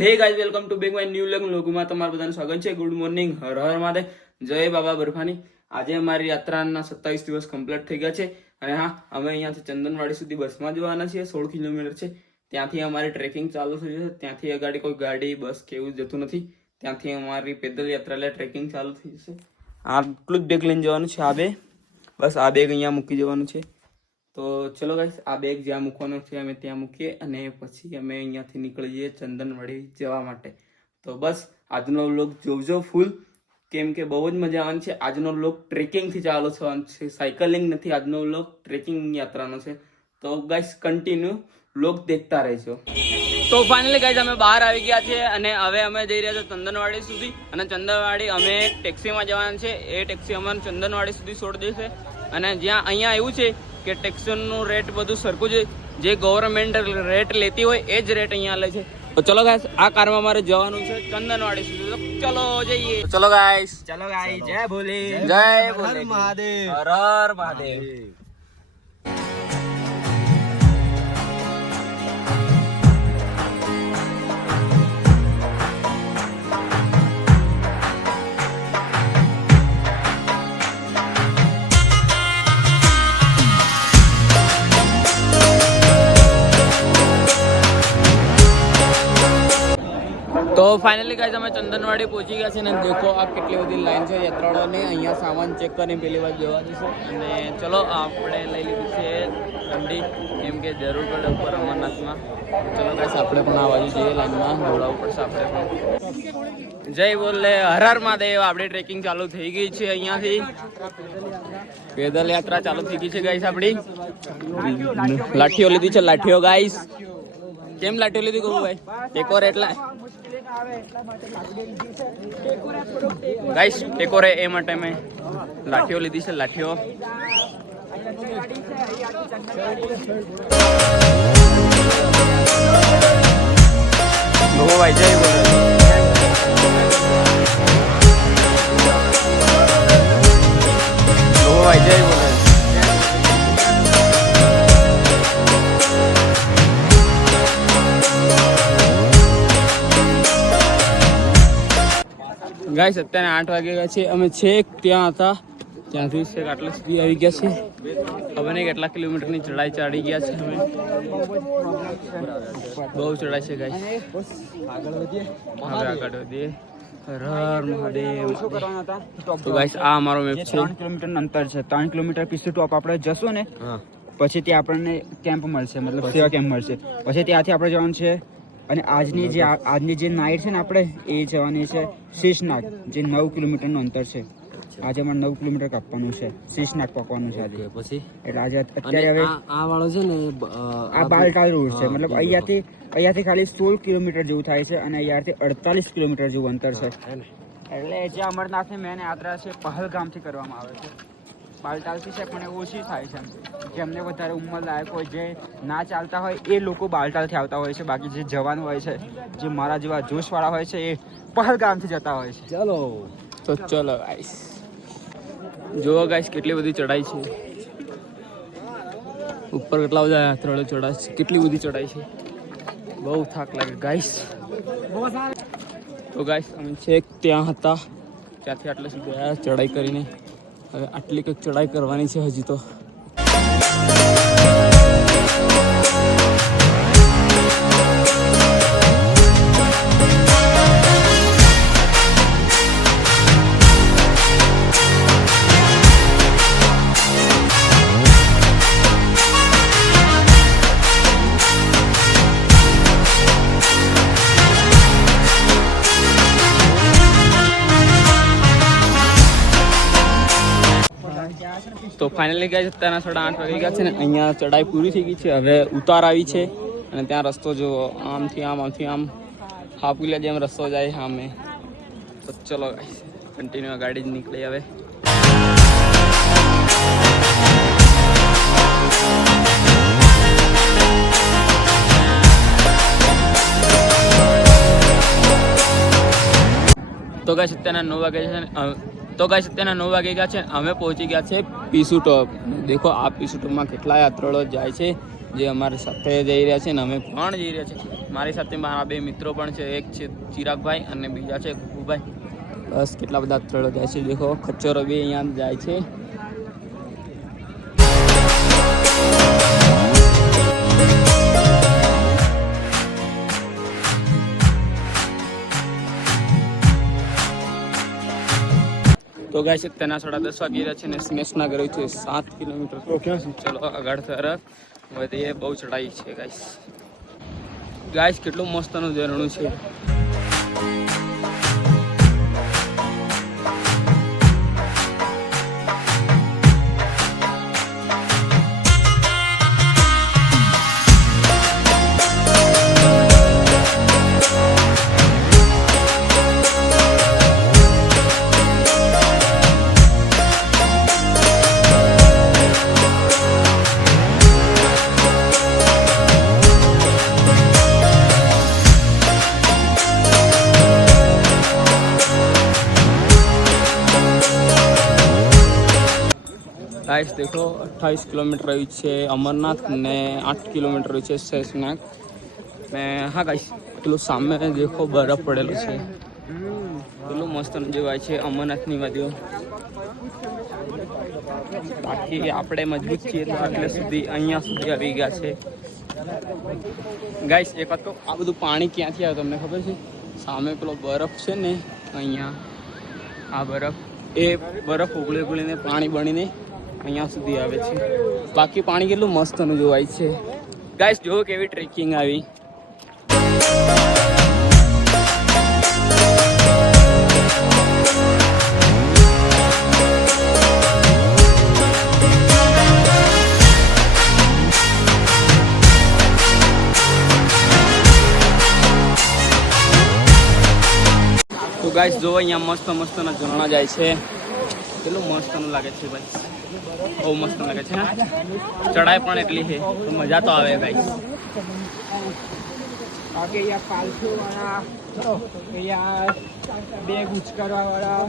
હે guys, welcome to back my new લોગમાં તમારું બધાનું સ્વાગત છે. ગુડ મોર્નિંગ, હર હર મહાદેવ, જય બાબા બરફાની. આજે અમારી યાત્રાના 27 દિવસ કમ્પ્લીટ થઈ ગયા છે અને હા, અમે અહીંયાથી ચંદનવાડી સુધી બસમાં જવાના છીએ. 16 કિલોમીટર છે. ત્યાંથી અમારી ટ્રેકિંગ ચાલુ થઈ જશે. ત્યાંથી અગાડી કોઈ ગાડી બસ કે એવું જતું નથી. ત્યાંથી અમારી પેદલ યાત્રા એટલે ટ્રેકિંગ ચાલુ થઈ જશે. આટલું જ બેગ લઈને જવાનું છે. આ બે બસ આ બેગ અહીંયા મૂકી જવાનું છે. તો ચલો ગાઈસ, આ બેગ જ્યાં મૂકવાનો છે અમે ત્યાં મૂકીએ અને પછી અમે અહીંયાથી નીકળી જઈએ ચંદનવાડી જવા માટે. તો બસ આજનો વ્લોગ જોજો ફૂલ, કેમ કે બહુ જ મજા આવવાની છે. આજનો વ્લોગ ટ્રેકિંગથી ચાલુ થવાનો છે, સાયકલિંગ નથી. આજનો વ્લોગ ટ્રેકિંગ યાત્રાનો છે. તો ગાઈસ કન્ટિન્યુ વ્લોગ દેખતા રહેજો. તો ફાઇનલી ગાઈસ અમે બહાર આવી ગયા છીએ અને હવે અમે જઈ રહ્યા છીએ ચંદનવાડી સુધી. અને ચંદનવાડી અમે ટેક્સીમાં જવાના છે. એ ટેક્સી અમને ચંદનવાડી સુધી છોડી દેશે. અને જ્યાં અહીંયા એવું છે કે ટેક્સીનું રેટ બધું સરખું છે. જે ગવર્મેન્ટ રેટ લેતી હોય એ જ રેટ અહીંયા લે છે. તો ચલો ગાઈસ, આ કારમાં મારે જવાનું છે ચંદનવાડી સુધી. તો ચલો જઈએ. ચલો ગાઈસ, જય ભોલે, જય ભોલે, મહાદેવ, હર હર મહાદેવ. તો ફાઇનલી ગાઈસ અમે ચંદનવાડી પહોંચી ગયા છે ને દેખો આ કેટલી બધી લાઈન છે યાત્રાળુઓની. અહીંયા સામાન ચેક કરીને પેલી વાર જવાનું છે. અને ચલો આપણે લઈ લીધી છે ઠંડી, કેમ કે જરૂર પડે ઉપર અમરનાથમાં. ચલો ગાઈસ, આપણે પણ આ બાજુ જઈએ, લાઈનમાં દોડાવવું પડશે આપણે પણ. જય બોલે, હર હર મહાદેવ. આપણી ટ્રેકિંગ ચાલુ થઈ ગઈ છે. અહીંયાથી પેદલ યાત્રા ચાલુ થઈ ગઈ છે ગાઈસ. આપણી લાઠીઓ લીધી છે, લાઠીઓ ગાઈસ. કેમ લાઠીઓ લીધી કહું ભાઈ? ટેકોર એટલા ગાઈસ, ટેકોર એ માટે મેં લાઠીઓ લીધી છે, લાઠીઓ. ભાઈ જય બોલે, ભાઈ જય બોલે. ગાઈસ, અત્યારે 8 વાગે ગયા છે. અમે છેક ત્યાં હતા, ત્યાંથી છેક આટલા સુધી આવી ગયા છે. ખબર નહીં કેટલા કિલોમીટરની ચડાઈ ચડી ગયા છે. અમે બહુ ચડાઈ છે ગાઈસ. હવે આગળ વધીએ. હર હર મહાદેવ. તો ગાઈસ, આ અમારો મેપ છે. 3 કિલોમીટરનું અંતર છે. 3 કિલોમીટર પીછે ટોપ આપણે જશું ને, પછી ત્યાં આપણને કેમ્પ મળશે, મતલબ સેવા કેમ્પ મળશે. પછી ત્યાંથી આપણે જવાનું છે. અને આજની જે નાઇટ છે ને, આપણે એ જવાની છે શીશનાગ, જે 9 કિલોમીટરનું અંતર છે. આજે અમારે 9 કિલોમીટર કાપવાનું છે, શીશનાગ પકવાનું છે આજે. પછી એટલે આજે અત્યારે હવે આ વાળો છે ને, આ બાલટાલ રોડ છે. મતલબ અહીંયાથી ખાલી 16 કિલોમીટર જેવું થાય છે અને અહીંયાથી 48 કિલોમીટર જેવું અંતર છે. એટલે જે અમરનાથની મેન યાત્રા છે પહલગામથી કરવામાં આવે છે. બાલટાલથી છે પણ ઓછી થાય છે. જેમને વધારે ઉંમર લાયક હોય, જે ના ચાલતા હોય, એ લોકો બાલટાલથી આવતા હોય છે. બાકી જે જવાન હોય છે, જે મારા જેવા જોશવાળા હોય છે, એ પહલગામથી જતા હોય છે. ચલો તો ચલો ગાઈસ, જોવો ગાઈસ કેટલી બધી ચડાઈ છે. ઉપર કેટલા બધા યાત્રાળુ ચડાય છે, કેટલી બધી ચડાઈ છે. બહુ થાક લાગે ગાઈસ. તો ગાઈસ, અમે છેક ત્યાં હતા, ત્યાંથી આટલે સુધી ગયા ચડાઈ કરીને. હવે આટલી કંઈક ચડાઈ કરવાની છે હજી તો. તો ફાઇનલી ગાઈસ, અત્યારના 8:30 વાગી ગયા છે ને અહીંયા ચડાઈ પૂરી થઈ ગઈ છે. હવે ઉતાર આવી છે અને ત્યાં રસ્તો જુઓ, આમથી આમ, આમથી આમ હાપુલિયા જેમ રસ્તો જાય સામે. તો ચલો ગાઈસ, કન્ટિન્યુ ગાડી જ નીકળી હવે. તો ગાઈસ, અત્યારના 9 વાગે છે ને તો ગાઈસ અત્યારના 9 વાગી ગયા છે. અમે પહોંચી ગયા છે પીસુ ટોપ. દેખો આ પીસુ ટોપમાં કેટલા યાત્રાળુઓ જાય છે જે અમારી સાથે જઈ રહ્યા છે ને અમે પણ જઈ રહ્યા છીએ. મારી સાથે મારા બે મિત્રો પણ છે, એક છે ચિરાગભાઈ અને બીજા છે ગુગુભાઈ. બસ કેટલા બધા સ્થળો જાય છે, દેખો ખચ્ચરો બી અહીંયા જાય છે. તો ગાઈસ તેના 10:30 વાગી રહ્યા છે ને સ્મેશના ઘરે છે 7 કિલોમીટર. ચલો આગળ તરફ વધીએ. બહુ ચડાઈ છે ગાઈસ કેટલું મસ્તનું ઝરણું છે. गाइस देखो 28 किलोमीटर रही है अमरनाथ ने 8 किलोमीटर रही है शेषनाग ने. हाँ गाइस પેલું સામે देखो बरफ પડેલો છે. પેલું મસ્ત જોવાય છે અમરનાથની વાદીઓ. બાકી આપણે મજબૂત છીએ તો આટલે સુધી અહીંયા સુધી આવી ગયા છે. ગાઈસ એક વાત તો આ બધું પાણી ક્યાંથી આવે તમને ખબર છે? સામે પેલો બરફ છે ને અહીંયા, આ બરફ એ બરફ ઓગળીને પાણી બનીને અહીંયા સુધી આવે છે. બાકી પાણી કેટલું મસ્તનું જોવાય છે. ગાઈસ જો કેવી ટ્રેકિંગ આવી. તો ગાઈસ જો અહીંયા મસ્તના ઝરણા જાય છે. કેટલું મસ્તનું લાગે છે ભાઈ, બહુ મસ્ત લાગે છે. ચડાઈ પણ એટલી છે તો મજા તો આવે ભાઈ. બાકી અહીંયા પાલથું વાળા, અહીંયા બેગ ઉચકરવા વાળા,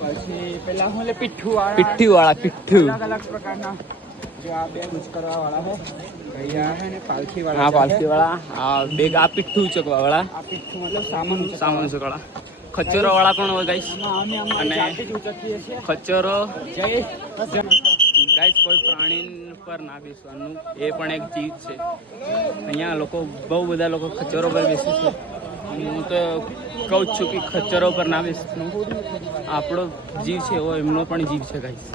પછી પેલા હું પીઠું અલગ પ્રકારના જો આ બેગ ઉચકરવા વાળા છે. અહીંયા છે ને પાલખી વાળા. હા પાલખી વાળા, આ બેગ, આ પીઠું ઉચકવા વાળા, આ પીઠું મતલબ સામાન ઉચકવાળા. ખચ્ચરો વાળા પણ હોય ગાઈસ. અને ખચ્ચરો ગાઈસ કોઈ પ્રાણી પર ના બેસવાનું, એ પણ એક જીવ છે. અહીંયા લોકો બહુ બધા લોકો ખચ્ચરો પર બેસે છે. હું તો કહું જ છું કે ખચ્ચરો પર ના બેસવાનું. આપણો જીવ છે એવો એમનો પણ જીવ છે ગાઈસ.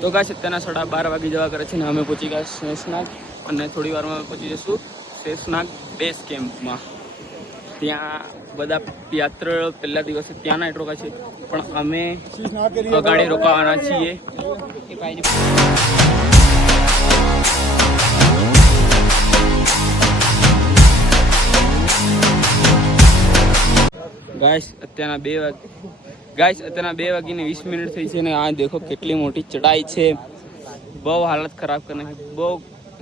તો ગાઈસ અત્યારના 12:30 વાગી જવા કરે છે ને અમે પહોંચી ગયા શેષનાગ. અને થોડી વારમાં પહોંચી જઈશું શેષનાગ બેઝ કેમ્પમાં. ત્યાં બધા યાત્રાળુઓ પહેલા દિવસે ત્યાં નાઇટ રોકાય છે, પણ અમે અગાડી રોકાવાના છીએ. ગાઈસ અત્યારના 2 વાગીને 20 મિનિટ થઈ છે ને આ દેખો કેટલી મોટી ચડાઈ છે. બહુ હાલત ખરાબ કરી નાખી, બહુ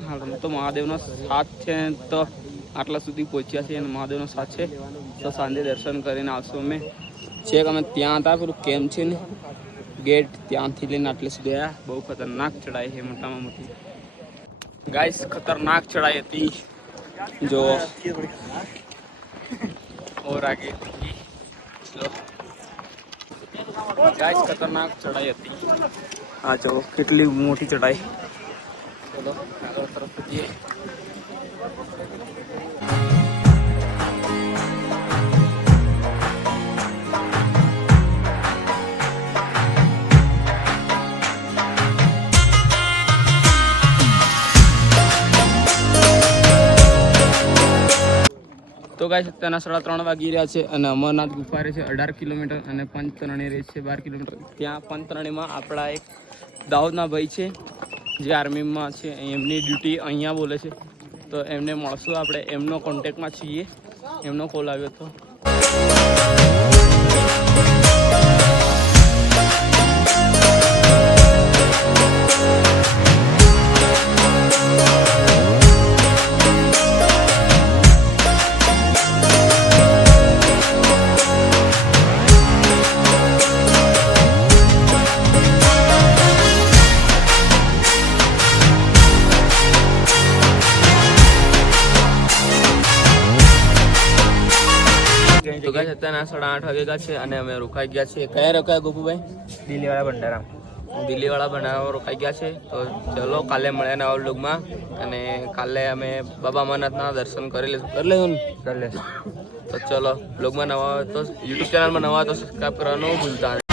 હાલત. તો મહાદેવનો સાથ છે તો આટલા સુધી પહોંચ્યા છીએ અને મહાદેવનો સાથ છે તો સાંજે દર્શન કરીને આવશું. અમે છેક અમે ત્યાં હતા, પેલું કેમ્પ છે ને ગેટ, ત્યાંથી લઈને આટલે સુધી આવ્યા. બહુ ખતરનાક ચડાઈ છે, મોટામાં મોટી ગાઈસ. ખતરનાક ચડાઈ હતી જો. और आगे गाइस खतरनाक चढ़ाई હતી. આ જો કેટલી મોટી ચડાઈ. ચલો આગળ તરફ જઈએ. તો ગાઈસ અત્યારના 3:30 વાગી રહ્યા છે અને અમરનાથ ગુફા રહે છે 18 કિલોમીટર અને પંચતરણી રહે છે 12 કિલોમીટર. ત્યાં પંચતરણીમાં આપણા એક દાઉદના ભાઈ છે જે આર્મીમાં છે, એમની ડ્યુટી અહીંયા બોલે છે. તો એમને મળશું આપણે, એમનો કોન્ટેક્ટમાં છીએ, એમનો કોલ આવ્યો હતો. ગાઈસ અત્યારના 8:30 વાગ્યા છે અને અમે રોકાઈ ગયા છીએ. કયા રોકાયા ગોપુભાઈ? દિલ્હીવાળા ભંડારા. દિલ્હીવાળા બનાવવા રોકાઈ ગયા છે. તો ચલો કાલે મળ્યા નવા વ્લોગમાં. અને કાલે અમે બાબા અમરનાથના દર્શન કરી લેશું. ચાલે. તો ચલો વ્લોગમાં નવા હોય તો યુટ્યુબ ચેનલમાં નવા હોય તો સબસ્ક્રાઈબ કરવાનું ભૂલતા નહીં.